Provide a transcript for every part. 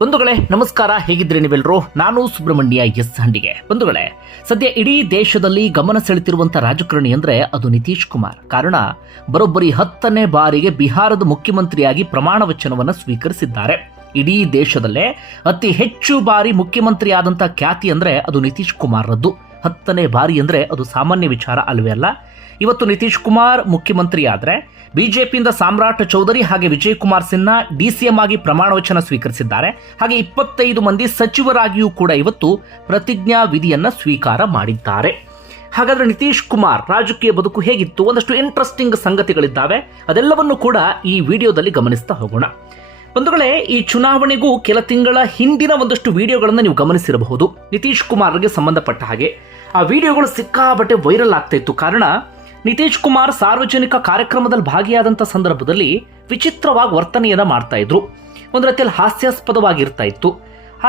ಬಂಧುಗಳೇ ನಮಸ್ಕಾರ, ಹೇಗಿದ್ರೆ ನೀವೆಲ್ಲರೂ? ನಾನು ಸುಬ್ರಹ್ಮಣ್ಯ ಎಸ್ ಹಂಡಿಗೆ. ಬಂಧುಗಳೇ, ಸದ್ಯ ಇಡೀ ದೇಶದಲ್ಲಿ ಗಮನ ಸೆಳೆತಿರುವಂತಹ ರಾಜಕಾರಣಿ ಅಂದ್ರೆ ಅದು ನಿತೀಶ್ ಕುಮಾರ್. ಕಾರಣ, ಬರೋಬ್ಬರಿ 10ನೇ ಬಾರಿಗೆ ಬಿಹಾರದ ಮುಖ್ಯಮಂತ್ರಿಯಾಗಿ ಪ್ರಮಾಣ ವಚನವನ್ನು ಸ್ವೀಕರಿಸಿದ್ದಾರೆ. ಇಡೀ ದೇಶದಲ್ಲೇ ಅತಿ ಹೆಚ್ಚು ಬಾರಿ ಮುಖ್ಯಮಂತ್ರಿ ಆದಂತಹ ಖ್ಯಾತಿ ಅಂದ್ರೆ ಅದು ನಿತೀಶ್ ಕುಮಾರ್ರದ್ದು. 10ನೇ ಬಾರಿ ಅಂದ್ರೆ ಅದು ಸಾಮಾನ್ಯ ವಿಚಾರ ಅಲ್ವೇ ಅಲ್ಲ. ಇವತ್ತು ನಿತೀಶ್ ಕುಮಾರ್ ಮುಖ್ಯಮಂತ್ರಿ ಆದ್ರೆ ಬಿಜೆಪಿಯಿಂದ ಸಾಮ್ರಾಟ್ ಚೌಧರಿ ಹಾಗೆ ವಿಜಯ್ ಕುಮಾರ್ ಸಿನ್ಹಾ ಡಿಸಿಎಂ ಆಗಿ ಪ್ರಮಾಣ ವಚನ ಸ್ವೀಕರಿಸಿದ್ದಾರೆ. ಹಾಗೆ 25 ಮಂದಿ ಸಚಿವರಾಗಿಯೂ ಕೂಡ ಇವತ್ತು ಪ್ರತಿಜ್ಞಾ ವಿಧಿಯನ್ನ ಸ್ವೀಕಾರ ಮಾಡಿದ್ದಾರೆ. ಹಾಗಾದ್ರೆ ನಿತೀಶ್ ಕುಮಾರ್ ರಾಜಕೀಯ ಬದುಕು ಹೇಗಿತ್ತು? ಒಂದಷ್ಟು ಇಂಟ್ರೆಸ್ಟಿಂಗ್ ಸಂಗತಿಗಳಿದ್ದಾವೆ, ಅದೆಲ್ಲವನ್ನು ಕೂಡ ಈ ವಿಡಿಯೋದಲ್ಲಿ ಗಮನಿಸ್ತಾ ಹೋಗೋಣ. ಬಂಧುಗಳೇ, ಈ ಚುನಾವಣೆಗೂ ಕೆಲ ತಿಂಗಳ ಹಿಂದಿನ ಒಂದಷ್ಟು ವಿಡಿಯೋಗಳನ್ನು ನೀವು ಗಮನಿಸಿರಬಹುದು. ನಿತೀಶ್ ಕುಮಾರ್ಗೆ ಸಂಬಂಧಪಟ್ಟ ಹಾಗೆ ಆ ವಿಡಿಯೋಗಳು ಸಿಕ್ಕಾಬಟ್ಟೆ ವೈರಲ್ ಆಗ್ತಾ ಇತ್ತು. ಕಾರಣ, ನಿತೀಶ್ ಕುಮಾರ್ ಸಾರ್ವಜನಿಕ ಕಾರ್ಯಕ್ರಮದಲ್ಲಿ ಭಾಗಿಯಾದಂಥ ಸಂದರ್ಭದಲ್ಲಿ ವಿಚಿತ್ರವಾಗಿ ವರ್ತನೆಯನ್ನ ಮಾಡ್ತಾ ಇದ್ರು. ಒಂದು ರೀತಿಯಲ್ಲಿ ಹಾಸ್ಯಾಸ್ಪದವಾಗಿರ್ತಾ ಇತ್ತು.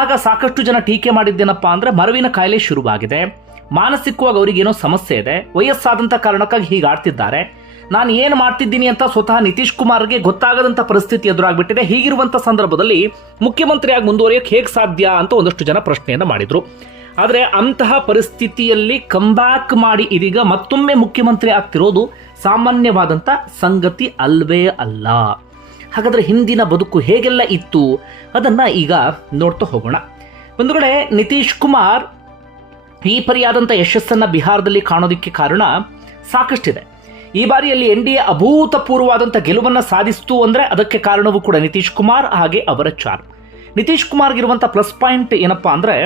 ಆಗ ಸಾಕಷ್ಟು ಜನ ಟೀಕೆ ಮಾಡಿದ್ದೇನಪ್ಪ ಅಂದ್ರೆ, ಮರವಿನ ಕಾಯಿಲೆ ಶುರುವಾಗಿದೆ, ಮಾನಸಿಕವಾಗಿ ಅವರಿಗೇನೋ ಸಮಸ್ಯೆ ಇದೆ, ವಯಸ್ಸಾದಂಥ ಕಾರಣಕ್ಕಾಗಿ ಹೀಗೆ ಆಡ್ತಿದ್ದಾರೆ, ನಾನು ಏನು ಮಾಡ್ತಿದ್ದೀನಿ ಅಂತ ಸ್ವತಃ ನಿತೀಶ್ ಕುಮಾರ್ಗೆ ಗೊತ್ತಾಗದಂಥ ಪರಿಸ್ಥಿತಿ ಎದುರಾಗ್ಬಿಟ್ಟಿದೆ, ಹೀಗಿರುವಂಥ ಸಂದರ್ಭದಲ್ಲಿ ಮುಖ್ಯಮಂತ್ರಿಯಾಗಿ ಮುಂದುವರಿಯೋಕೆ ಹೇಗೆ ಸಾಧ್ಯ ಅಂತ ಒಂದಷ್ಟು ಜನ ಪ್ರಶ್ನೆಯನ್ನು ಮಾಡಿದ್ರು. ಆದರೆ ಅಂತಹ ಪರಿಸ್ಥಿತಿಯಲ್ಲಿ ಕಂಬ್ಯಾಕ್ ಮಾಡಿ ಇದೀಗ ಮತ್ತೊಮ್ಮೆ ಮುಖ್ಯಮಂತ್ರಿ ಆಗ್ತಿರೋದು ಸಾಮಾನ್ಯವಾದಂಥ ಸಂಗತಿ ಅಲ್ವೇ ಅಲ್ಲ. ಹಾಗಾದ್ರೆ ಹಿಂದಿನ ಬದುಕು ಹೇಗೆಲ್ಲ ಇತ್ತು ಅದನ್ನ ಈಗ ನೋಡ್ತಾ ಹೋಗೋಣ. ಒಂದು ಕಡೆ ನಿತೀಶ್ ಕುಮಾರ್ ಈ ಪರಿಯಾದಂಥ ಯಶಸ್ಸನ್ನ ಬಿಹಾರದಲ್ಲಿ ಕಾಣೋದಕ್ಕೆ ಕಾರಣ ಸಾಕಷ್ಟಿದೆ. ಈ ಬಾರಿಯಲ್ಲಿ ಎನ್ಡಿಎ ಅಭೂತಪೂರ್ವವಾದಂಥ ಗೆಲುವನ್ನು ಸಾಧಿಸಿತು ಅಂದ್ರೆ ಅದಕ್ಕೆ ಕಾರಣವೂ ಕೂಡ ನಿತೀಶ್ ಕುಮಾರ್ ಹಾಗೆ ಅವರ ಚಾರ್. ನಿತೀಶ್ ಕುಮಾರ್ಗಿರುವಂಥ ಪ್ಲಸ್ ಪಾಯಿಂಟ್ ಏನಪ್ಪಾ ಅಂದ್ರೆ,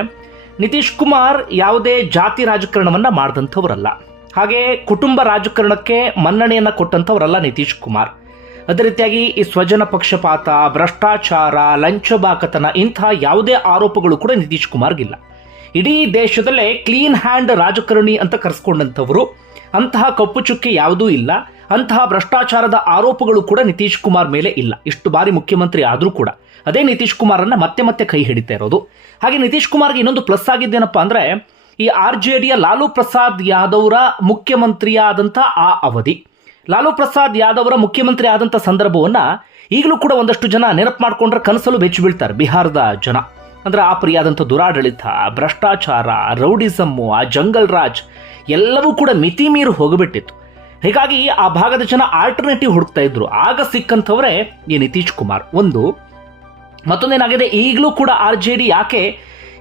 ನಿತೀಶ್ ಕುಮಾರ್ ಯಾವುದೇ ಜಾತಿ ರಾಜಕಾರಣವನ್ನ ಮಾಡಿದಂಥವರಲ್ಲ, ಹಾಗೆ ಕುಟುಂಬ ರಾಜಕಾರಣಕ್ಕೆ ಮನ್ನಣೆಯನ್ನ ಕೊಟ್ಟಂಥವರಲ್ಲ ನಿತೀಶ್ ಕುಮಾರ್. ಅದೇ ರೀತಿಯಾಗಿ ಈ ಸ್ವಜನ ಪಕ್ಷಪಾತ, ಭ್ರಷ್ಟಾಚಾರ, ಲಂಚಬಾಕತನ ಇಂತಹ ಯಾವುದೇ ಆರೋಪಗಳು ಕೂಡ ನಿತೀಶ್ ಕುಮಾರ್ಗಿಲ್ಲ. ಇಡೀ ದೇಶದಲ್ಲೇ ಕ್ಲೀನ್ ಹ್ಯಾಂಡ್ ರಾಜಕಾರಣಿ ಅಂತ ಕರೆಸ್ಕೊಂಡಂಥವರು. ಅಂತಹ ಕಪ್ಪು ಚುಕ್ಕೆ ಯಾವುದೂ ಇಲ್ಲ, ಅಂತಹ ಭ್ರಷ್ಟಾಚಾರದ ಆರೋಪಗಳು ಕೂಡ ನಿತೀಶ್ ಕುಮಾರ್ ಮೇಲೆ ಇಲ್ಲ. ಇಷ್ಟು ಬಾರಿ ಮುಖ್ಯಮಂತ್ರಿ ಆದರೂ ಕೂಡ ಅದೇ ನಿತೀಶ್ ಕುಮಾರನ್ನ ಮತ್ತೆ ಮತ್ತೆ ಕೈ ಹಿಡಿತಾ ಇರೋದು. ಹಾಗೆ ನಿತೀಶ್ ಕುಮಾರ್ಗೆ ಇನ್ನೊಂದು ಪ್ಲಸ್ ಆಗಿದ್ದೇನಪ್ಪ ಅಂದ್ರೆ, ಈ RJDಯ ಲಾಲೂ ಪ್ರಸಾದ್ ಯಾದವ್ರ ಮುಖ್ಯಮಂತ್ರಿಯಾದಂಥ ಆ ಅವಧಿ, ಲಾಲೂ ಪ್ರಸಾದ್ ಯಾದವ್ರ ಮುಖ್ಯಮಂತ್ರಿ ಆದಂಥ ಸಂದರ್ಭವನ್ನ ಈಗಲೂ ಕೂಡ ಒಂದಷ್ಟು ಜನ ನೆನಪು ಮಾಡ್ಕೊಂಡ್ರೆ ಕನಸಲು ಬೆಚ್ಚಿ ಬೀಳ್ತಾರೆ ಬಿಹಾರದ ಜನ. ಅಂದ್ರೆ ಆ ಪರಿಯಾದಂಥ ದುರಾಡಳಿತ, ಭ್ರಷ್ಟಾಚಾರ, ರೌಡಿಸಮ್ಮು, ಆ ಜಂಗಲ್ ರಾಜ್ ಎಲ್ಲವೂ ಕೂಡ ಮಿತಿ ಮೀರಿ ಹೋಗಿಬಿಟ್ಟಿತ್ತು. ಹೀಗಾಗಿ ಆ ಭಾಗದ ಜನ ಆಲ್ಟರ್ನೇಟಿವ್ ಹುಡುಕ್ತಾ ಇದ್ರು. ಆಗ ಸಿಕ್ಕಂಥವರೇ ಈ ನಿತೀಶ್ ಕುಮಾರ್. ಒಂದು ಮತ್ತೊಂದೇನಾಗಿದೆ, ಈಗಲೂ ಕೂಡ RJD ಯಾಕೆ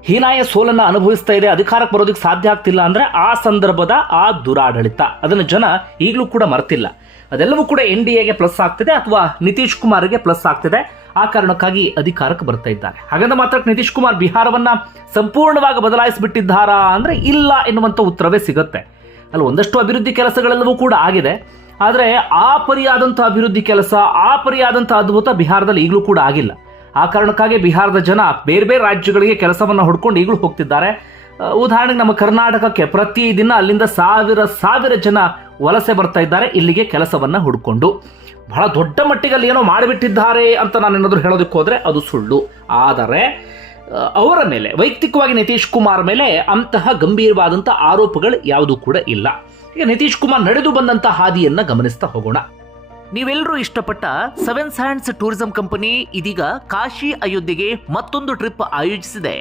ಹೀನಾಯ ಸೋಲನ್ನು ಅನುಭವಿಸ್ತಾ ಇದೆ, ಅಧಿಕಾರಕ್ಕೆ ಬರೋದಕ್ಕೆ ಸಾಧ್ಯ ಆಗ್ತಿಲ್ಲ ಅಂದ್ರೆ ಆ ಸಂದರ್ಭದ ಆ ದುರಾಡಳಿತ, ಅದನ್ನು ಜನ ಈಗಲೂ ಕೂಡ ಮರ್ತಿಲ್ಲ. ಅದೆಲ್ಲವೂ ಕೂಡ NDAಗೆ ಪ್ಲಸ್ ಆಗ್ತಿದೆ ಅಥವಾ ನಿತೀಶ್ ಕುಮಾರ್ಗೆ ಪ್ಲಸ್ ಆಗ್ತಿದೆ. ಆ ಕಾರಣಕ್ಕಾಗಿ ಅಧಿಕಾರಕ್ಕೆ ಬರ್ತಾ ಇದ್ದಾರೆ. ಹಾಗಂದ ಮಾತ್ರ ನಿತೀಶ್ ಕುಮಾರ್ ಬಿಹಾರವನ್ನ ಸಂಪೂರ್ಣವಾಗಿ ಬದಲಾಯಿಸಿಬಿಟ್ಟಿದ್ದಾರಾ ಅಂದ್ರೆ ಇಲ್ಲ ಎನ್ನುವಂಥ ಉತ್ತರವೇ ಸಿಗುತ್ತೆ. ಅಲ್ಲಿ ಒಂದಷ್ಟು ಅಭಿವೃದ್ಧಿ ಕೆಲಸಗಳೆಲ್ಲವೂ ಕೂಡ ಆಗಿದೆ, ಆದರೆ ಆ ಪರಿಯಾದಂಥ ಅಭಿವೃದ್ಧಿ ಕೆಲಸ, ಆ ಪರಿಯಾದಂಥ ಅದ್ಭುತ ಬಿಹಾರದಲ್ಲಿ ಈಗಲೂ ಕೂಡ ಆಗಿಲ್ಲ. ಆ ಕಾರಣಕ್ಕಾಗಿ ಬಿಹಾರದ ಜನ ಬೇರೆ ಬೇರೆ ರಾಜ್ಯಗಳಿಗೆ ಕೆಲಸವನ್ನು ಹುಡ್ಕೊಂಡು ಈಗಲೂ ಹೋಗ್ತಿದ್ದಾರೆ. ಉದಾಹರಣೆಗೆ ನಮ್ಮ ಕರ್ನಾಟಕಕ್ಕೆ ಪ್ರತಿದಿನ ಅಲ್ಲಿಂದ ಸಾವಿರ ಜನ ವಲಸೆ ಬರ್ತಾ ಇದ್ದಾರೆ ಇಲ್ಲಿಗೆ ಕೆಲಸವನ್ನ ಹುಡ್ಕೊಂಡು. ಬಹಳ ದೊಡ್ಡ ಮಟ್ಟಿಗೆ ಅಲ್ಲಿ ಏನೋ ಮಾಡಿಬಿಟ್ಟಿದ್ದಾರೆ ಅಂತ ನಾನು ಏನಾದರೂ ಹೇಳೋದಕ್ಕೆ ಹೋದ್ರೆ ಅದು ಸುಳ್ಳು. ಆದರೆ ಅವರ ಮೇಲೆ ವೈಯಕ್ತಿಕವಾಗಿ ನಿತೀಶ್ ಕುಮಾರ್ ಮೇಲೆ ಅಂತಹ ಗಂಭೀರವಾದಂಥ ಆರೋಪಗಳು ಯಾವುದೂ ಕೂಡ ಇಲ್ಲ. ಈಗ ನಿತೀಶ್ ಕುಮಾರ್ ನಡೆದು ಬಂದಂಥ ಹಾದಿಯನ್ನ ಗಮನಿಸ್ತಾ ಹೋಗೋಣ. ನೀವೆಲ್ಲರೂ ಇಷ್ಟಪಟ್ಟ 7 ಹ್ಯಾಂಡ್ಸ್ ಟೂರಿಸಂ ಕಂಪನಿ ಇದೀಗ ಕಾಶಿ ಅಯೋಧ್ಯೆಗೆ ಮತ್ತೊಂದು ಟ್ರಿಪ್ ಆಯೋಜಿಸಿದೆ.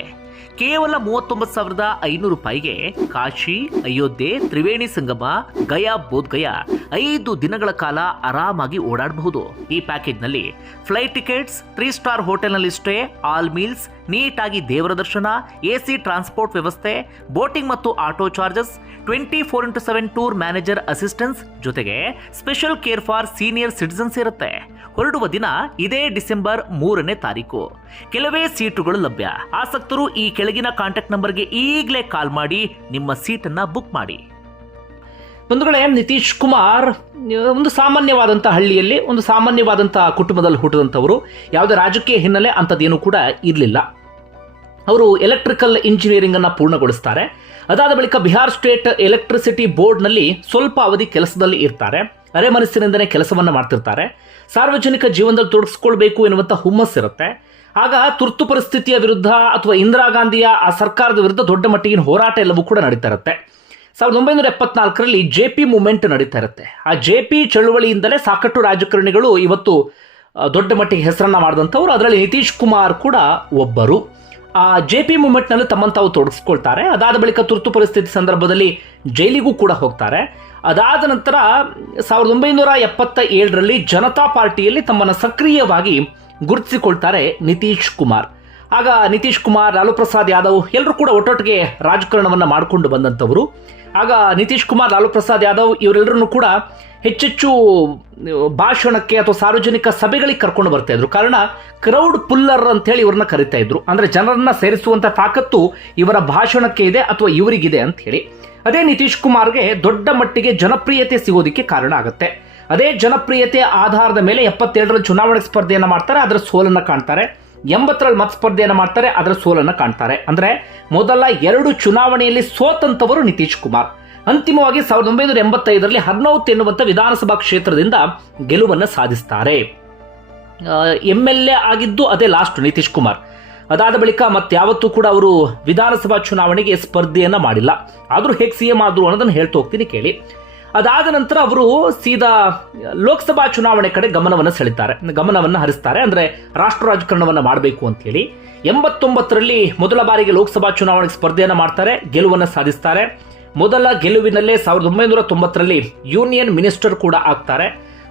ಕೇವಲ 39,500 ರೂಪಾಯಿಗೆ ಕಾಶಿ, ಅಯೋಧ್ಯೆ, ತ್ರಿವೇಣಿ ಸಂಗಮ, ಗಯಾ, ಬೋಧ್ಗಯಾ 5 ದಿನಗಳ ಕಾಲ ಆರಾಮಾಗಿ ಓಡಾಡಬಹುದು. ಈ ಪ್ಯಾಕೇಜ್ನಲ್ಲಿ ಫ್ಲೈಟ್ ಟಿಕೆಟ್ಸ್, 3 ಸ್ಟಾರ್ ಹೋಟೆಲ್ನಲ್ಲಿ ಸ್ಟೇ, ಆಲ್ ಮೀಲ್ಸ್, ನೀಟಾಗಿ ದೇವರ ದರ್ಶನ, AC ಟ್ರಾನ್ಸ್ಪೋರ್ಟ್ ವ್ಯವಸ್ಥೆ, ಬೋಟಿಂಗ್ ಮತ್ತು auto charges, 24x7 tour manager assistance ಜೊತೆಗೆ special care for senior citizens ಇರುತ್ತೆ. ಹೊರಡುವ ದಿನ ಇದೇ ಡಿಸೆಂಬರ್ 3ನೇ ತಾರೀಕು. ಕೆಲವೇ ಸೀಟುಗಳು ಲಭ್ಯ. ಆಸಕ್ತರು ಈ ಕೆಳಗಿನ ಕಾಂಟ್ಯಾಕ್ಟ್ ನಂಬರ್ಗೆ ಈಗಲೇ ಕಾಲ್ ಮಾಡಿ ನಿಮ್ಮ ಸೀಟನ್ನು ಬುಕ್ ಮಾಡಿ. ಬಂಧುಗಳೇ, ನಿತೀಶ್ ಕುಮಾರ್ ಒಂದು ಸಾಮಾನ್ಯವಾದಂಥ ಹಳ್ಳಿಯಲ್ಲಿ ಒಂದು ಸಾಮಾನ್ಯವಾದಂಥ ಕುಟುಂಬದಲ್ಲಿ ಹುಟ್ಟಿದಂಥವರು. ಯಾವುದೇ ರಾಜಕೀಯ ಹಿನ್ನೆಲೆ ಅಂಥದ್ದೇನೂ ಕೂಡ ಇರಲಿಲ್ಲ. ಅವರು ಎಲೆಕ್ಟ್ರಿಕಲ್ ಇಂಜಿನಿಯರಿಂಗ್ ಅನ್ನು ಪೂರ್ಣಗೊಳಿಸ್ತಾರೆ. ಅದಾದ ಬಳಿಕ ಬಿಹಾರ್ ಸ್ಟೇಟ್ ಎಲೆಕ್ಟ್ರಿಸಿಟಿ ಬೋರ್ಡ್ನಲ್ಲಿ ಸ್ವಲ್ಪ ಅವಧಿ ಕೆಲಸದಲ್ಲಿ ಇರ್ತಾರೆ. ಅರೆ ಮನಸ್ಸಿನಿಂದನೇ ಕೆಲಸವನ್ನ ಮಾಡ್ತಿರ್ತಾರೆ. ಸಾರ್ವಜನಿಕ ಜೀವನದಲ್ಲಿ ತೊಡಗಿಸ್ಕೊಳ್ಬೇಕು ಎನ್ನುವಂಥ ಹುಮ್ಮಸ್ಸಿರುತ್ತೆ. ಆಗ ತುರ್ತು ಪರಿಸ್ಥಿತಿಯ ವಿರುದ್ಧ ಅಥವಾ ಇಂದಿರಾ ಗಾಂಧಿಯ ಆ ಸರ್ಕಾರದ ವಿರುದ್ಧ ದೊಡ್ಡ ಮಟ್ಟಿಗಿನ ಹೋರಾಟ ಎಲ್ಲವೂ ಕೂಡ ನಡೀತಾ ಇರುತ್ತೆ. 1974ರಲ್ಲಿ JP ಮೂವ್ಮೆಂಟ್ ನಡೀತಾ ಇರುತ್ತೆ. ಆ JP ಚಳುವಳಿಯಿಂದಲೇ ಸಾಕಷ್ಟು ರಾಜಕಾರಣಿಗಳು ಇವತ್ತು ದೊಡ್ಡ ಮಟ್ಟಿಗೆ ಹೆಸರನ್ನ ಮಾಡಿದಂಥವ್ರು. ಅದರಲ್ಲಿ ನಿತೀಶ್ ಕುಮಾರ್ ಕೂಡ ಒಬ್ಬರು. JP ಮೂವ್ಮೆಂಟ್ನಲ್ಲೂ ತಮ್ಮನ್ನು ತಾವು ತೊಡಗಿಸ್ಕೊಳ್ತಾರೆ. ಅದಾದ ಬಳಿಕ ತುರ್ತು ಪರಿಸ್ಥಿತಿ ಸಂದರ್ಭದಲ್ಲಿ ಜೈಲಿಗೂ ಕೂಡ ಹೋಗ್ತಾರೆ. ಅದಾದ ನಂತರ 1977ರಲ್ಲಿ ಜನತಾ ಪಾರ್ಟಿಯಲ್ಲಿ ತಮ್ಮನ್ನು ಸಕ್ರಿಯವಾಗಿ ಗುರುತಿಸಿಕೊಳ್ತಾರೆ ನಿತೀಶ್ ಕುಮಾರ್. ಆಗ ನಿತೀಶ್ ಕುಮಾರ್, ಲಾಲು ಪ್ರಸಾದ್ ಯಾದವ್ ಎಲ್ಲರೂ ಕೂಡ ಒಟ್ಟೊಟ್ಟಿಗೆ ರಾಜಕಾರಣವನ್ನು ಮಾಡಿಕೊಂಡು ಬಂದಂಥವರು. ಆಗ ನಿತೀಶ್ ಕುಮಾರ್, ಲಾಲು ಪ್ರಸಾದ್ ಯಾದವ್ ಇವರೆಲ್ಲರನ್ನು ಕೂಡ ಹೆಚ್ಚೆಚ್ಚು ಭಾಷಣಕ್ಕೆ ಅಥವಾ ಸಾರ್ವಜನಿಕ ಸಭೆಗಳಿಗೆ ಕರ್ಕೊಂಡು ಬರ್ತಾ ಇದ್ರು. ಕಾರಣ ಕ್ರೌಡ್ ಪುಲ್ಲರ್ ಅಂತೇಳಿ ಇವ್ರನ್ನ ಕರಿತಾ ಇದ್ರು. ಅಂದ್ರೆ ಜನರನ್ನ ಸೇರಿಸುವಂತ ತಾಕತ್ತು ಇವರ ಭಾಷಣಕ್ಕೆ ಇದೆ ಅಥವಾ ಇವರಿಗಿದೆ ಅಂತ ಹೇಳಿ. ಅದೇ ನಿತೀಶ್ ಕುಮಾರ್ಗೆ ದೊಡ್ಡ ಮಟ್ಟಿಗೆ ಜನಪ್ರಿಯತೆ ಸಿಗೋದಿಕ್ಕೆ ಕಾರಣ ಆಗುತ್ತೆ. ಅದೇ ಜನಪ್ರಿಯತೆ ಆಧಾರದ ಮೇಲೆ 77ರಲ್ಲಿ ಚುನಾವಣೆ ಸ್ಪರ್ಧೆಯನ್ನ ಮಾಡ್ತಾರೆ, ಅದರ ಸೋಲನ್ನ ಕಾಣ್ತಾರೆ. 80ರಲ್ಲಿ ಮತ ಸ್ಪರ್ಧೆಯನ್ನ ಮಾಡ್ತಾರೆ, ಅದರ ಸೋಲನ್ನ ಕಾಣ್ತಾರೆ. ಅಂದ್ರೆ ಮೊದಲ 2 ಚುನಾವಣೆಯಲ್ಲಿ ಸೋತಂತವರು ನಿತೀಶ್ ಕುಮಾರ್. ಅಂತಿಮವಾಗಿ 1985ರಲ್ಲಿ ಹರ್ನೌತ್ ಎನ್ನುವಂತ ವಿಧಾನಸಭಾ ಕ್ಷೇತ್ರದಿಂದ ಗೆಲುವನ್ನು ಸಾಧಿಸ್ತಾರೆ. MLA ಆಗಿದ್ದು ಅದೇ ಲಾಸ್ಟ್ ನಿತೀಶ್ ಕುಮಾರ್. ಅದಾದ ಬಳಿಕ ಮತ್ತಾವತ್ತೂ ಕೂಡ ಅವರು ವಿಧಾನಸಭಾ ಚುನಾವಣೆಗೆ ಸ್ಪರ್ಧೆಯನ್ನ ಮಾಡಿಲ್ಲ. ಆದ್ರೂ ಹೇಗೆ CM ಆದ್ರು ಅನ್ನೋದನ್ನು ಹೇಳ್ತಾ ಹೋಗ್ತೀನಿ ಕೇಳಿ. ಅದಾದ ನಂತರ ಅವರು ಸೀದಾ ಲೋಕಸಭಾ ಚುನಾವಣೆ ಕಡೆ ಗಮನವನ್ನು ಹರಿಸ್ತಾರೆ. ಅಂದ್ರೆ ರಾಷ್ಟ್ರ ರಾಜಕಾರಣವನ್ನ ಮಾಡಬೇಕು ಅಂತ ಹೇಳಿ 89ರಲ್ಲಿ ಮೊದಲ ಬಾರಿಗೆ ಲೋಕಸಭಾ ಚುನಾವಣೆಗೆ ಸ್ಪರ್ಧೆಯನ್ನ ಮಾಡ್ತಾರೆ, ಗೆಲುವನ್ನು ಸಾಧಿಸ್ತಾರೆ. ಮೊದಲ ಗೆಲುವಿನಲ್ಲೇ 1990ರಲ್ಲಿ ಯೂನಿಯನ್ ಮಿನಿಸ್ಟರ್ ಕೂಡ ಆಗ್ತಾರೆ.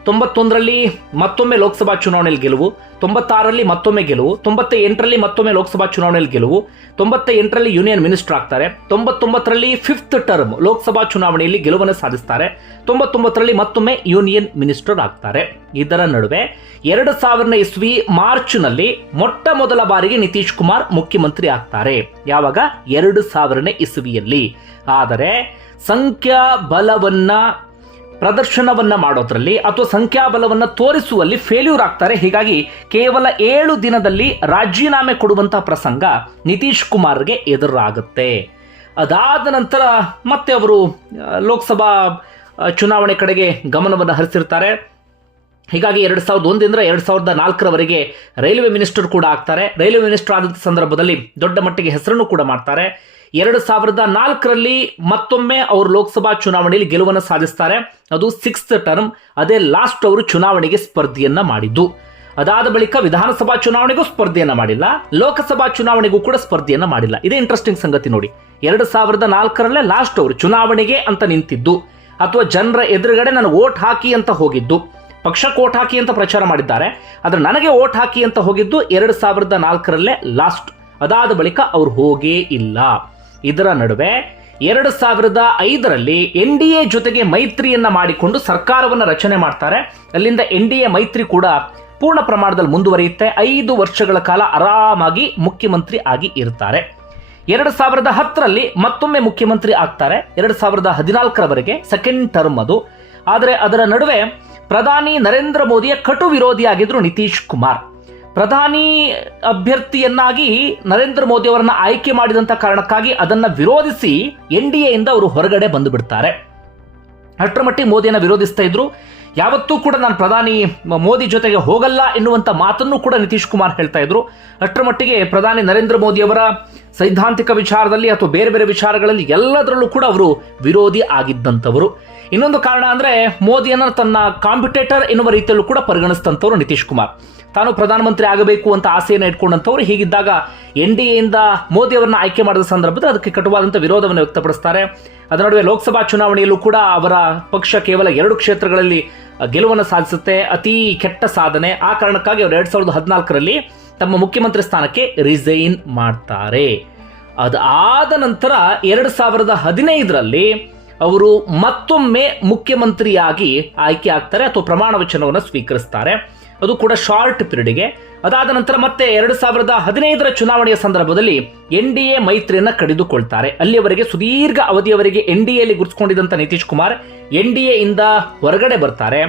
91ರಲ್ಲಿ ಮತ್ತೊಮ್ಮೆ ಲೋಕಸಭಾ ಚುನಾವಣೆಯಲ್ಲಿ ಗೆಲುವು, 96ರಲ್ಲಿ ಮತ್ತೊಮ್ಮೆ ಗೆಲುವು, 98ರಲ್ಲಿ ಮತ್ತೊಮ್ಮೆ ಲೋಕಸಭಾ ಚುನಾವಣೆಯಲ್ಲಿ ಗೆಲುವು, 98ರಲ್ಲಿ ಯೂನಿಯನ್ ಮಿನಿಸ್ಟರ್ ಆಗ್ತಾರೆ. 99ರಲ್ಲಿ 5th ಟರ್ಮ್ ಲೋಕಸಭಾ ಚುನಾವಣೆಯಲ್ಲಿ ಗೆಲುವನ್ನು ಸಾಧಿಸ್ತಾರೆ. 99ರಲ್ಲಿ ಮತ್ತೊಮ್ಮೆ ಯೂನಿಯನ್ ಮಿನಿಸ್ಟರ್ ಆಗ್ತಾರೆ. ಇದರ ನಡುವೆ 2000 ಇಸ್ವಿ ಮಾರ್ಚ್ನಲ್ಲಿ ಮೊಟ್ಟ ಮೊದಲ ಬಾರಿಗೆ ನಿತೀಶ್ ಕುಮಾರ್ ಮುಖ್ಯಮಂತ್ರಿ ಆಗ್ತಾರೆ. ಯಾವಾಗ? 2000 ಇಸ್ವಿಯಲ್ಲಿ. ಆದರೆ ಸಂಖ್ಯಾಬಲವನ್ನ ಪ್ರದರ್ಶನವನ್ನ ಮಾಡೋದ್ರಲ್ಲಿ ಅಥವಾ ಸಂಖ್ಯಾಬಲವನ್ನ ತೋರಿಸುವಲ್ಲಿ ಫೇಲ್ಯೂರ್ ಆಗ್ತಾರೆ. ಹೀಗಾಗಿ ಕೇವಲ 7 ದಿನದಲ್ಲಿ ರಾಜೀನಾಮೆ ಕೊಡುವಂತಹ ಪ್ರಸಂಗ ನಿತೀಶ್ ಕುಮಾರ್ಗೆ ಎದುರಾಗುತ್ತೆ. ಅದಾದ ನಂತರ ಮತ್ತೆ ಅವರು ಲೋಕಸಭಾ ಚುನಾವಣೆ ಕಡೆಗೆ ಗಮನವನ್ನು ಹರಿಸಿರ್ತಾರೆ. ಹೀಗಾಗಿ 2001ರಿಂದ 2004ರವರೆಗೆ ರೈಲ್ವೆ ಮಿನಿಸ್ಟರ್ ಕೂಡ ಆಗ್ತಾರೆ. ರೈಲ್ವೆ ಮಿನಿಸ್ಟರ್ ಆದಂಥ ಸಂದರ್ಭದಲ್ಲಿ ದೊಡ್ಡ ಮಟ್ಟಿಗೆ ಹೆಸರನ್ನು ಕೂಡ ಮಾಡ್ತಾರೆ. 2004ರಲ್ಲಿ ಮತ್ತೊಮ್ಮೆ ಅವರು ಲೋಕಸಭಾ ಚುನಾವಣೆಯಲ್ಲಿ ಗೆಲುವನ್ನು ಸಾಧಿಸ್ತಾರೆ. ಅದು 6th ಟರ್ಮ್. ಅದೇ ಲಾಸ್ಟ್ ಅವರು ಚುನಾವಣೆಗೆ ಸ್ಪರ್ಧೆಯನ್ನ ಮಾಡಿದ್ದು. ಅದಾದ ಬಳಿಕ ವಿಧಾನಸಭಾ ಚುನಾವಣೆಗೂ ಸ್ಪರ್ಧೆಯನ್ನ ಮಾಡಿಲ್ಲ, ಲೋಕಸಭಾ ಚುನಾವಣೆಗೂ ಕೂಡ ಸ್ಪರ್ಧೆಯನ್ನ ಮಾಡಿಲ್ಲ. ಇದೇ ಇಂಟ್ರೆಸ್ಟಿಂಗ್ ಸಂಗತಿ ನೋಡಿ. 2004ರಲ್ಲೇ ಲಾಸ್ಟ್ ಅವರು ಚುನಾವಣೆಗೆ ಅಂತ ನಿಂತಿದ್ದು, ಅಥವಾ ಜನರ ಎದುರುಗಡೆ ನಾನು ವೋಟ್ ಹಾಕಿ ಅಂತ ಹೋಗಿದ್ದು. ಪಕ್ಷಕ್ಕೆ ವೋಟ್ ಹಾಕಿ ಅಂತ ಪ್ರಚಾರ ಮಾಡಿದ್ದಾರೆ, ಆದ್ರೆ ನನಗೆ ವೋಟ್ ಹಾಕಿ ಅಂತ ಹೋಗಿದ್ದು 2004ರಲ್ಲೇ ಲಾಸ್ಟ್. ಅದಾದ ಬಳಿಕ ಅವರು ಹೋಗೇ ಇಲ್ಲ. ಇದರ ನಡುವೆ 2005ರಲ್ಲಿ NDA ಜೊತೆಗೆ ಮೈತ್ರಿಯನ್ನ ಮಾಡಿಕೊಂಡು ಸರ್ಕಾರವನ್ನು ರಚನೆ ಮಾಡ್ತಾರೆ. ಅಲ್ಲಿಂದ NDA ಮೈತ್ರಿ ಕೂಡ ಪೂರ್ಣ ಪ್ರಮಾಣದಲ್ಲಿ ಮುಂದುವರಿಯುತ್ತೆ. 5 ವರ್ಷಗಳ ಕಾಲ ಆರಾಮಾಗಿ ಮುಖ್ಯಮಂತ್ರಿ ಆಗಿ ಇರ್ತಾರೆ. 2010ರಲ್ಲಿ ಮತ್ತೊಮ್ಮೆ ಮುಖ್ಯಮಂತ್ರಿ ಆಗ್ತಾರೆ. 2014ರವರೆಗೆ 2nd ಟರ್ಮ್ ಅದು. ಆದರೆ ಅದರ ನಡುವೆ ಪ್ರಧಾನಿ ನರೇಂದ್ರ ಮೋದಿಯ ಕಟು ವಿರೋಧಿಯಾಗಿದ್ರು ನಿತೀಶ್ ಕುಮಾರ್. ಪ್ರಧಾನಿ ಅಭ್ಯರ್ಥಿಯನ್ನಾಗಿ ನರೇಂದ್ರ ಮೋದಿ ಅವರನ್ನ ಆಯ್ಕೆ ಮಾಡಿದಂತ ಕಾರಣಕ್ಕಾಗಿ ಅದನ್ನ ವಿರೋಧಿಸಿ NDA ಇಂದ ಅವರು ಹೊರಗಡೆ ಬಂದು ಬಿಡ್ತಾರೆ. ಅಷ್ಟರ ಮಟ್ಟಿಗೆ ಮೋದಿಯನ್ನ ವಿರೋಧಿಸ್ತಾ ಇದ್ರು. ಯಾವತ್ತೂ ಕೂಡ ನಾನು ಪ್ರಧಾನಿ ಮೋದಿ ಜೊತೆಗೆ ಹೋಗಲ್ಲ ಎನ್ನುವಂತ ಮಾತನ್ನು ಕೂಡ ನಿತೀಶ್ ಕುಮಾರ್ ಹೇಳ್ತಾ ಇದ್ರು. ಅಷ್ಟರ ಮಟ್ಟಿಗೆ ಪ್ರಧಾನಿ ನರೇಂದ್ರ ಮೋದಿ ಅವರ ಸೈದ್ಧಾಂತಿಕ ವಿಚಾರದಲ್ಲಿ ಅಥವಾ ಬೇರೆ ಬೇರೆ ವಿಚಾರಗಳಲ್ಲಿ ಎಲ್ಲದರಲ್ಲೂ ಕೂಡ ಅವರು ವಿರೋಧಿ ಆಗಿದ್ದಂಥವರು. ಇನ್ನೊಂದು ಕಾರಣ ಅಂದ್ರೆ ಮೋದಿಯನ್ನ ತನ್ನ ಕಾಂಪಿಟೇಟರ್ ಎನ್ನುವ ರೀತಿಯಲ್ಲೂ ಕೂಡ ಪರಿಗಣಿಸಿದಂಥವ್ರು ನಿತೀಶ್ ಕುಮಾರ್. ತಾನು ಪ್ರಧಾನಮಂತ್ರಿ ಆಗಬೇಕು ಅಂತ ಆಸೆಯನ್ನು ಇಟ್ಕೊಂಡಂಥವ್ರು. ಹೀಗಿದ್ದಾಗ NDA ಇಂದ ಮೋದಿ ಅವರನ್ನ ಆಯ್ಕೆ ಮಾಡಿದ ಸಂದರ್ಭದಲ್ಲಿ ಅದಕ್ಕೆ ಕಟುವಾದಂಥ ವಿರೋಧವನ್ನು ವ್ಯಕ್ತಪಡಿಸ್ತಾರೆ. ಅದರ ನಡುವೆ ಲೋಕಸಭಾ ಚುನಾವಣೆಯಲ್ಲೂ ಕೂಡ ಅವರ ಪಕ್ಷ ಕೇವಲ 2 ಕ್ಷೇತ್ರಗಳಲ್ಲಿ ಗೆಲುವನ್ನು ಸಾಧಿಸುತ್ತೆ. ಅತಿ ಕೆಟ್ಟ ಸಾಧನೆ. ಆ ಕಾರಣಕ್ಕಾಗಿ ಅವರು 2014ರಲ್ಲಿ ತಮ್ಮ ಮುಖ್ಯಮಂತ್ರಿ ಸ್ಥಾನಕ್ಕೆ ರಿಸೈನ್ ಮಾಡ್ತಾರೆ. ಅದಾದ ನಂತರ 2015ರಲ್ಲಿ ಅವರು ಮತ್ತೊಮ್ಮೆ ಮುಖ್ಯಮಂತ್ರಿಯಾಗಿ ಆಯ್ಕೆ ಆಗ್ತಾರೆ ಅಥವಾ ಪ್ರಮಾಣ ವಚನವನ್ನು ಸ್ವೀಕರಿಸ್ತಾರೆ. ಅದು ಕೂಡ ಶಾರ್ಟ್ ಪೀರಿಯಡ್ಗೆ. ಅದಾದ ನಂತರ ಮತ್ತೆ 2015ರ ಚುನಾವಣೆಯ ಸಂದರ್ಭದಲ್ಲಿ NDA ಮೈತ್ರಿಯನ್ನ ಕಡಿದುಕೊಳ್ತಾರೆ. ಅಲ್ಲಿಯವರೆಗೆ ಸುದೀರ್ಘ ಅವಧಿಯವರೆಗೆ NDAಯಲ್ಲಿ ಗುರುತಿಸಿಕೊಂಡಿದ್ದಂಥ ನಿತೀಶ್ ಕುಮಾರ್ NDA ಇಂದ ಹೊರಗಡೆ ಬರ್ತಾರೆ.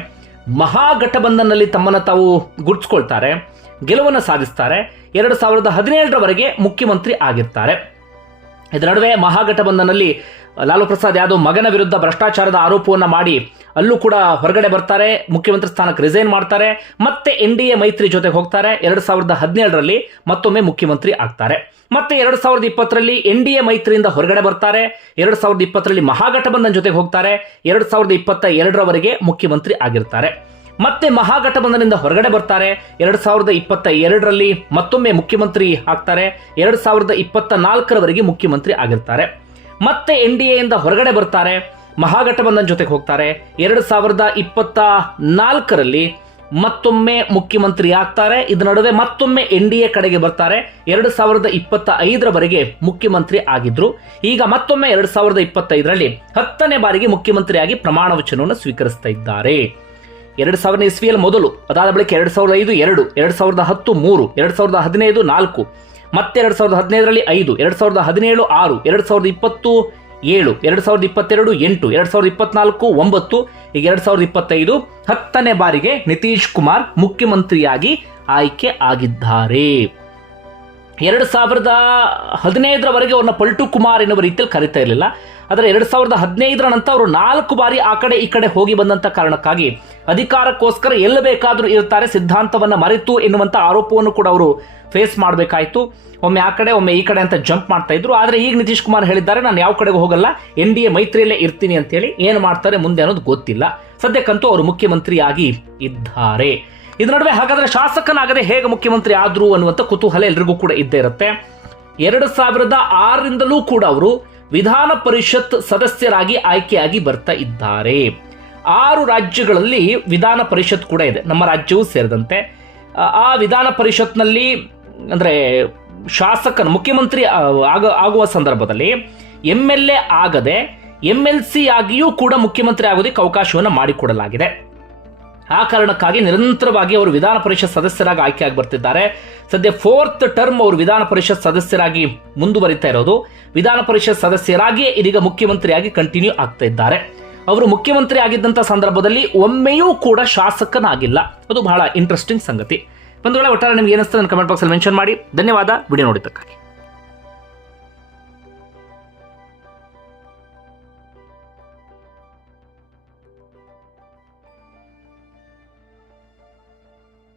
ಮಹಾಗಠಬಂಧನ್ನಲ್ಲಿ ತಮ್ಮನ್ನ ತಾವು ಗುರುತಿಸ್ಕೊಳ್ತಾರೆ, ಗೆಲುವನ್ನು ಸಾಧಿಸ್ತಾರೆ. 2017ರವರೆಗೆ ಮುಖ್ಯಮಂತ್ರಿ ಆಗಿರ್ತಾರೆ. ಇದರ ನಡುವೆ ಮಹಾಗಠಬಂಧನ್ನಲ್ಲಿ ಲಾಲು ಪ್ರಸಾದ್ ಯಾದವ್ ಮಗನ ವಿರುದ್ಧ ಭ್ರಷ್ಟಾಚಾರದ ಆರೋಪವನ್ನು ಮಾಡಿ ಅಲ್ಲೂ ಕೂಡ ಹೊರಗಡೆ ಬರ್ತಾರೆ, ಮುಖ್ಯಮಂತ್ರಿ ಸ್ಥಾನಕ್ಕೆ ರಿಸೈನ್ ಮಾಡ್ತಾರೆ. ಮತ್ತೆ NDA ಮೈತ್ರಿ ಜೊತೆಗೆ ಹೋಗ್ತಾರೆ. 2017ರಲ್ಲಿ ಮತ್ತೊಮ್ಮೆ ಮುಖ್ಯಮಂತ್ರಿ ಆಗ್ತಾರೆ. ಮತ್ತೆ 2020ರಲ್ಲಿ NDA ಮೈತ್ರಿಯಿಂದ ಹೊರಗಡೆ ಬರ್ತಾರೆ. 2020ರಲ್ಲಿ ಮಹಾಗಠಬಂಧನ್ ಜೊತೆಗೆ ಹೋಗ್ತಾರೆ. 2022ರವರೆಗೆ ಮುಖ್ಯಮಂತ್ರಿ ಆಗಿರ್ತಾರೆ. ಮತ್ತೆ ಮಹಾಗಠಬಂಧನದಿಂದ ಹೊರಗಡೆ ಬರ್ತಾರೆ. 2022ರಲ್ಲಿ ಮತ್ತೊಮ್ಮೆ ಮುಖ್ಯಮಂತ್ರಿ ಆಗ್ತಾರೆ. 2024ರವರೆಗೆ ಮುಖ್ಯಮಂತ್ರಿ ಆಗಿರ್ತಾರೆ. ಮತ್ತೆ NDA ಇಂದ ಹೊರಗಡೆ ಬರ್ತಾರೆ, ಮಹಾಗಠಬಂಧನ್ ಜೊತೆಗೆ ಹೋಗ್ತಾರೆ. 2024ರಲ್ಲಿ ಮತ್ತೊಮ್ಮೆ ಮುಖ್ಯಮಂತ್ರಿ ಆಗ್ತಾರೆ. ಇದರ ನಡುವೆ ಮತ್ತೊಮ್ಮೆ NDA ಕಡೆಗೆ ಬರ್ತಾರೆ. 2025ರವರೆಗೆ ಮುಖ್ಯಮಂತ್ರಿ ಆಗಿದ್ರು. ಈಗ ಮತ್ತೊಮ್ಮೆ 2025ರಲ್ಲಿ 10ನೇ ಬಾರಿಗೆ ಮುಖ್ಯಮಂತ್ರಿಯಾಗಿ ಪ್ರಮಾಣ ವಚನವನ್ನು ಸ್ವೀಕರಿಸ್ತಾ ಇದ್ದಾರೆ. 2000 ಇಸ್ವಿಯಲ್ಲಿ ಮೊದಲು, ಅದಾದ ಬಳಿಕ 2005 2, 2010 3, 2015 4, ಮತ್ತೆ 2015ರಲ್ಲಿ 5, 2017 6, 2020 7, 2022 8, 2024 9, ಈಗ 2025 10ನೇ ಬಾರಿಗೆ ನಿತೀಶ್ ಕುಮಾರ್ ಮುಖ್ಯಮಂತ್ರಿಯಾಗಿ ಆಯ್ಕೆ ಆಗಿದ್ದಾರೆ. 2015ರವರೆಗೆ ಅವ್ರನ್ನ ಪಲ್ಟು ಕುಮಾರ್ ಎನ್ನುವ ರೀತಿಯಲ್ಲಿ ಕರೀತಾ ಇರಲಿಲ್ಲ. ಆದರೆ 2015ರ ನಂತರ ಅವರು 4 ಬಾರಿ ಆ ಕಡೆ ಈ ಕಡೆ ಹೋಗಿ ಬಂದಂತ ಕಾರಣಕ್ಕಾಗಿ ಅಧಿಕಾರಕ್ಕೋಸ್ಕರ ಎಲ್ಲಿ ಬೇಕಾದರೂ ಇರ್ತಾರೆ, ಸಿದ್ಧಾಂತವನ್ನ ಮರೆತು ಎನ್ನುವಂತ ಆರೋಪವನ್ನು ಕೂಡ ಅವರು ಫೇಸ್ ಮಾಡಬೇಕಾಯಿತು. ಒಮ್ಮೆ ಆ ಕಡೆ ಒಮ್ಮೆ ಈ ಕಡೆ ಅಂತ ಜಂಪ್ ಮಾಡ್ತಾ ಇದ್ರು. ಆದರೆ ಈಗ ನಿತೀಶ್ ಕುಮಾರ್ ಹೇಳಿದ್ದಾರೆ, ನಾನು ಯಾವ ಕಡೆಗೂ ಹೋಗಲ್ಲ, NDA ಮೈತ್ರಿಯಲ್ಲೇ ಇರ್ತೀನಿ ಅಂತ ಹೇಳಿ. ಏನು ಮಾಡ್ತಾರೆ ಮುಂದೆ ಅನ್ನೋದು ಗೊತ್ತಿಲ್ಲ. ಸದ್ಯಕ್ಕಂತೂ ಅವರು ಮುಖ್ಯಮಂತ್ರಿಯಾಗಿ ಇದ್ದಾರೆ. ಇದ್ರ ನಡುವೆ ಹಾಗಾದ್ರೆ ಶಾಸಕನಾಗದೆ ಹೇಗೆ ಮುಖ್ಯಮಂತ್ರಿ ಆದ್ರು ಅನ್ನುವಂಥ ಕುತೂಹಲ ಎಲ್ರಿಗೂ ಕೂಡ ಇದ್ದೇ ಇರುತ್ತೆ. 2006ರಿಂದಲೂ ಕೂಡ ಅವರು ವಿಧಾನ ಪರಿಷತ್ ಸದಸ್ಯರಾಗಿ ಆಯ್ಕೆಯಾಗಿ ಬರ್ತಾ ಇದ್ದಾರೆ. 6 ರಾಜ್ಯಗಳಲ್ಲಿ ವಿಧಾನ ಪರಿಷತ್ ಕೂಡ ಇದೆ, ನಮ್ಮ ರಾಜ್ಯವೂ ಸೇರಿದಂತೆ. ಆ ವಿಧಾನ ಪರಿಷತ್ನಲ್ಲಿ ಅಂದ್ರೆ ಶಾಸಕನ ಮುಖ್ಯಮಂತ್ರಿ ಆಗುವ ಸಂದರ್ಭದಲ್ಲಿ MLA ಆಗದೆ MLC ಆಗಿಯೂ ಕೂಡ ಮುಖ್ಯಮಂತ್ರಿ ಆಗೋದಕ್ಕೆ ಅವಕಾಶವನ್ನು ಮಾಡಿಕೊಡಲಾಗಿದೆ. ಆ ಕಾರಣಕ್ಕಾಗಿ ನಿರಂತರವಾಗಿ ಅವರು ವಿಧಾನ ಪರಿಷತ್ ಸದಸ್ಯರಾಗಿ ಆಯ್ಕೆಯಾಗಿ ಬರ್ತಿದ್ದಾರೆ. ಸದ್ಯ 4th ಟರ್ಮ್ ಅವರು ವಿಧಾನ ಪರಿಷತ್ ಸದಸ್ಯರಾಗಿ ಮುಂದುವರಿತಾ ಇರೋದು. ವಿಧಾನ ಪರಿಷತ್ ಸದಸ್ಯರಾಗಿಯೇ ಇದೀಗ ಮುಖ್ಯಮಂತ್ರಿಯಾಗಿ ಕಂಟಿನ್ಯೂ ಆಗ್ತಾ ಇದ್ದಾರೆ. ಅವರು ಮುಖ್ಯಮಂತ್ರಿ ಆಗಿದ್ದಂಥ ಸಂದರ್ಭದಲ್ಲಿ ಒಮ್ಮೆಯೂ ಕೂಡ ಶಾಸಕನಾಗಿಲ್ಲ. ಅದು ಬಹಳ ಇಂಟ್ರೆಸ್ಟಿಂಗ್ ಸಂಗತಿ. ಬಂಧುಗಳೇ, ಒಟ್ಟಾರೆ ನಿಮ್ಗೆ ಏನಿಸ್ತದೆ ನನ್ನ ಕಮೆಂಟ್ ಬಾಕ್ಸಲ್ಲಿ ಮೆನ್ಷನ್ ಮಾಡಿ. ಧನ್ಯವಾದ ವಿಡಿಯೋ ನೋಡಿದ್ದಕ್ಕಾಗಿ.